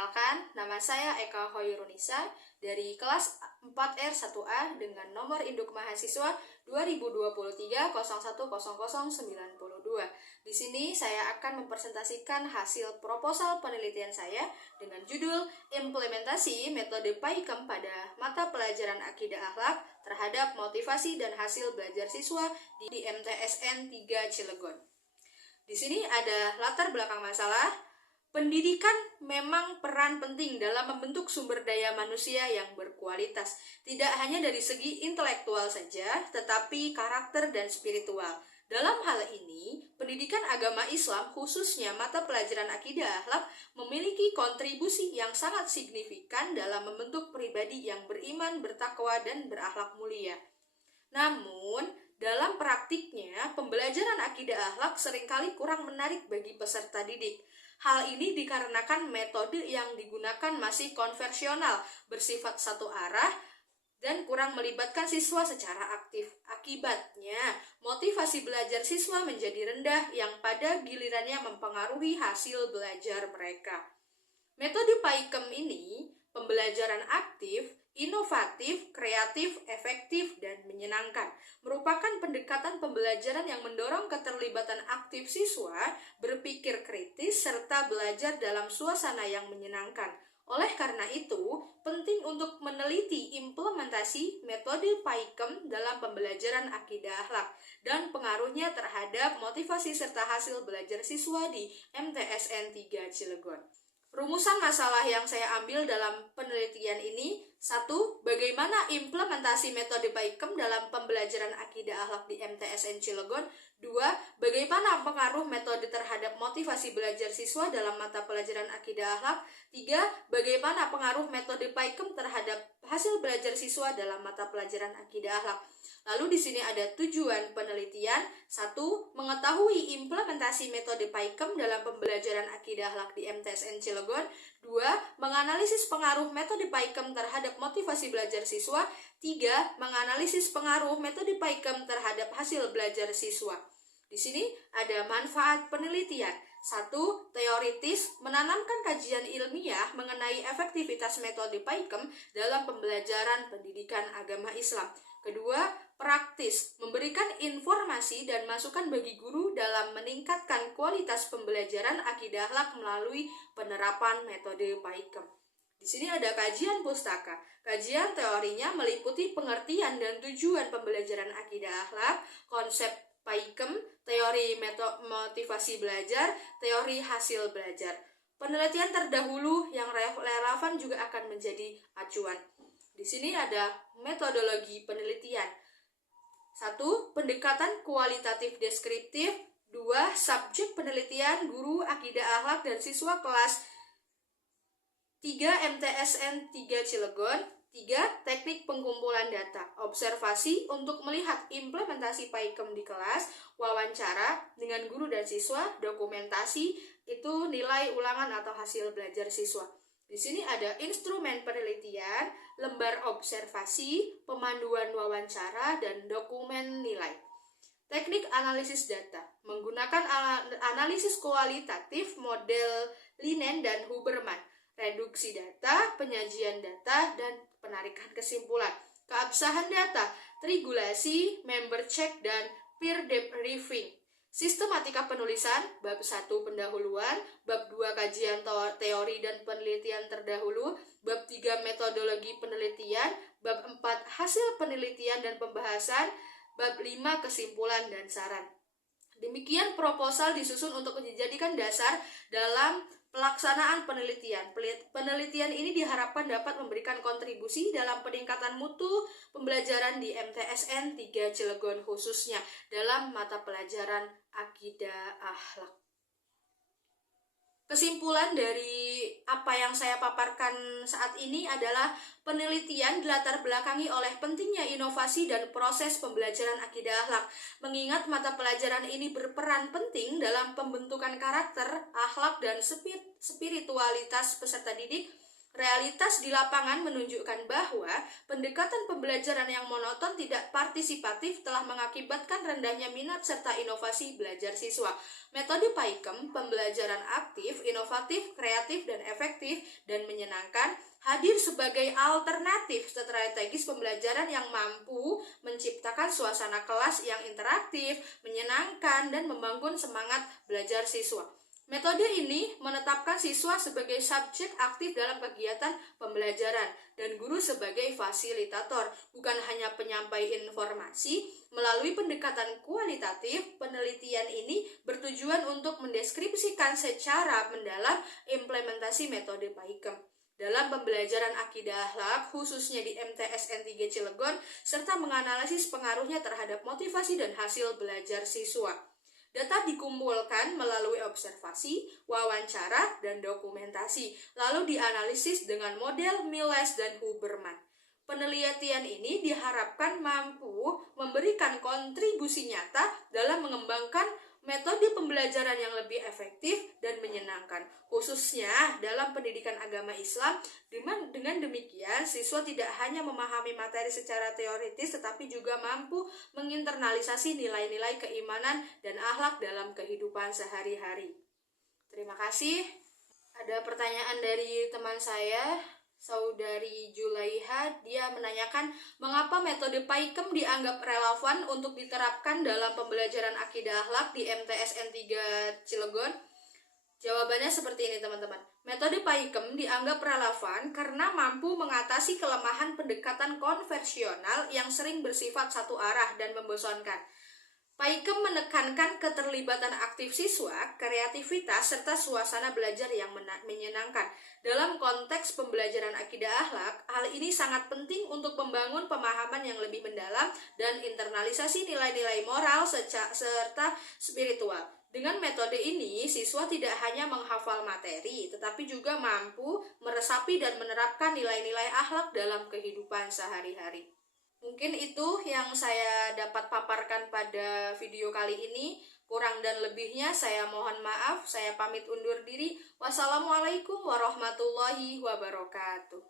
Perkenalkan, nama saya Eka Hoyrunisa dari kelas 4R1A dengan nomor induk mahasiswa 2023-010092. Di sini saya akan mempresentasikan hasil proposal penelitian saya dengan judul Implementasi Metode PAIKEM pada Mata Pelajaran Akidah Akhlak terhadap Motivasi dan Hasil Belajar Siswa di MTSN 3 Cilegon. Di sini ada latar belakang masalah. Pendidikan memang peran penting dalam membentuk sumber daya manusia yang berkualitas, tidak hanya dari segi intelektual saja, tetapi karakter dan spiritual. Dalam hal ini, pendidikan agama Islam, khususnya mata pelajaran akidah akhlak, memiliki kontribusi yang sangat signifikan dalam membentuk pribadi yang beriman, bertakwa, dan berakhlak mulia. Namun, dalam praktiknya, pembelajaran akidah akhlak seringkali kurang menarik bagi peserta didik. Hal ini dikarenakan metode yang digunakan masih konvensional, bersifat satu arah, dan kurang melibatkan siswa secara aktif. Akibatnya, motivasi belajar siswa menjadi rendah yang pada gilirannya mempengaruhi hasil belajar mereka. Metode PAIKEM ini, pembelajaran aktif, inovatif, kreatif, efektif, dan menyenangkan, merupakan pendekatan pembelajaran yang mendorong keterlibatan aktif siswa, berpikir kritis, serta belajar dalam suasana yang menyenangkan. Oleh karena itu, penting untuk meneliti implementasi metode PAIKEM dalam pembelajaran akidah akhlak dan pengaruhnya terhadap motivasi serta hasil belajar siswa di MTSN 3 Cilegon. Rumusan masalah yang saya ambil dalam penelitian ini: 1. Bagaimana implementasi metode PAIKEM dalam pembelajaran akidah akhlak di MTSN Cilegon? 2. Bagaimana pengaruh metode terhadap motivasi belajar siswa dalam mata pelajaran akidah akhlak? 3. Bagaimana pengaruh metode PAIKEM terhadap hasil belajar siswa dalam mata pelajaran akidah akhlak? Lalu di sini ada tujuan penelitian. 1. Mengetahui implementasi metode PAIKEM dalam pembelajaran akidah akhlak di MTSN Cilegon. 2. Menganalisis pengaruh metode PAIKEM terhadap motivasi belajar siswa. 3. Menganalisis pengaruh metode PAIKEM terhadap hasil belajar siswa. Di sini ada manfaat penelitian. 1. Teoritis, menanamkan kajian ilmiah mengenai efektivitas metode PAIKEM dalam pembelajaran pendidikan agama Islam. Kedua, praktis, memberikan informasi dan masukan bagi guru dalam meningkatkan kualitas pembelajaran akidah akhlak melalui penerapan metode PAIKEM. Di sini ada kajian pustaka. Kajian teorinya meliputi pengertian dan tujuan pembelajaran akidah akhlak, konsep PAIKEM, teori motivasi belajar, teori hasil belajar. Penelitian terdahulu yang relevan juga akan menjadi acuan. Di sini ada metodologi penelitian. 1. Pendekatan kualitatif deskriptif. 2. Subjek penelitian guru akidah akhlak dan siswa kelas 3 MTSN 3 Cilegon. 3. Teknik pengumpulan data. Observasi untuk melihat implementasi PAIKEM di kelas, wawancara dengan guru dan siswa, dokumentasi itu nilai ulangan atau hasil belajar siswa. Di sini ada instrumen penelitian, lembar observasi, pemanduan wawancara, dan dokumen nilai. Teknik analisis data, menggunakan analisis kualitatif model Linen dan Huberman, reduksi data, penyajian data, dan penarikan kesimpulan. Keabsahan data, trigulasi, member check, dan peer debriefing. Sistematika penulisan, bab 1 pendahuluan, bab 2 kajian teori dan penelitian terdahulu, bab 3 metodologi penelitian, bab 4 hasil penelitian dan pembahasan, bab 5 kesimpulan dan saran. Demikian proposal disusun untuk dijadikan dasar dalam pelaksanaan penelitian. Penelitian ini diharapkan dapat memberikan kontribusi dalam peningkatan mutu pembelajaran di MTSN 3 Cilegon, khususnya dalam mata pelajaran akidah akhlak. Kesimpulan dari apa yang saya paparkan saat ini adalah penelitian dilatar belakangi oleh pentingnya inovasi dan proses pembelajaran akidah akhlak. Mengingat mata pelajaran ini berperan penting dalam pembentukan karakter, akhlak, dan spiritualitas peserta didik, Realitas di lapangan menunjukkan bahwa pendekatan pembelajaran yang monoton tidak partisipatif telah mengakibatkan rendahnya minat serta inovasi belajar siswa. Metode PAIKEM, pembelajaran aktif, inovatif, kreatif, dan efektif, dan menyenangkan, hadir sebagai alternatif strategis pembelajaran yang mampu menciptakan suasana kelas yang interaktif, menyenangkan, dan membangun semangat belajar siswa. Metode ini menetapkan siswa sebagai subjek aktif dalam kegiatan pembelajaran dan guru sebagai fasilitator, bukan hanya penyampai informasi. Melalui pendekatan kualitatif, penelitian ini bertujuan untuk mendeskripsikan secara mendalam implementasi metode PAIKEM dalam pembelajaran akidah akhlak, khususnya di MTS N3 Cilegon, serta menganalisis pengaruhnya terhadap motivasi dan hasil belajar siswa. Data dikumpulkan melalui observasi, wawancara, dan dokumentasi, lalu dianalisis dengan model Miles dan Huberman. Penelitian ini diharapkan mampu memberikan kontribusi nyata dalam mengembangkan metode pembelajaran yang lebih efektif dan menyenangkan, khususnya dalam pendidikan agama Islam. Dengan demikian, siswa tidak hanya memahami materi secara teoritis, tetapi juga mampu menginternalisasi nilai-nilai keimanan dan akhlak dalam kehidupan sehari-hari. Terima kasih. Ada pertanyaan dari teman saya, Saudari Julaiha. Dia menanyakan, mengapa metode PAIKEM dianggap relevan untuk diterapkan dalam pembelajaran akidah akhlak di MTS N3 Cilegon? Jawabannya seperti ini, teman-teman. Metode PAIKEM dianggap relevan karena mampu mengatasi kelemahan pendekatan konvensional yang sering bersifat satu arah dan membosankan. PAIKEM menekankan keterlibatan aktif siswa, kreativitas, serta suasana belajar yang menyenangkan. Dalam konteks pembelajaran akidah akhlak, hal ini sangat penting untuk membangun pemahaman yang lebih mendalam dan internalisasi nilai-nilai moral serta spiritual. Dengan metode ini, siswa tidak hanya menghafal materi, tetapi juga mampu meresapi dan menerapkan nilai-nilai akhlak dalam kehidupan sehari-hari. Mungkin itu yang saya dapat paparkan pada video kali ini. Kurang dan lebihnya saya mohon maaf. Saya pamit undur diri. Wassalamualaikum warahmatullahi wabarakatuh.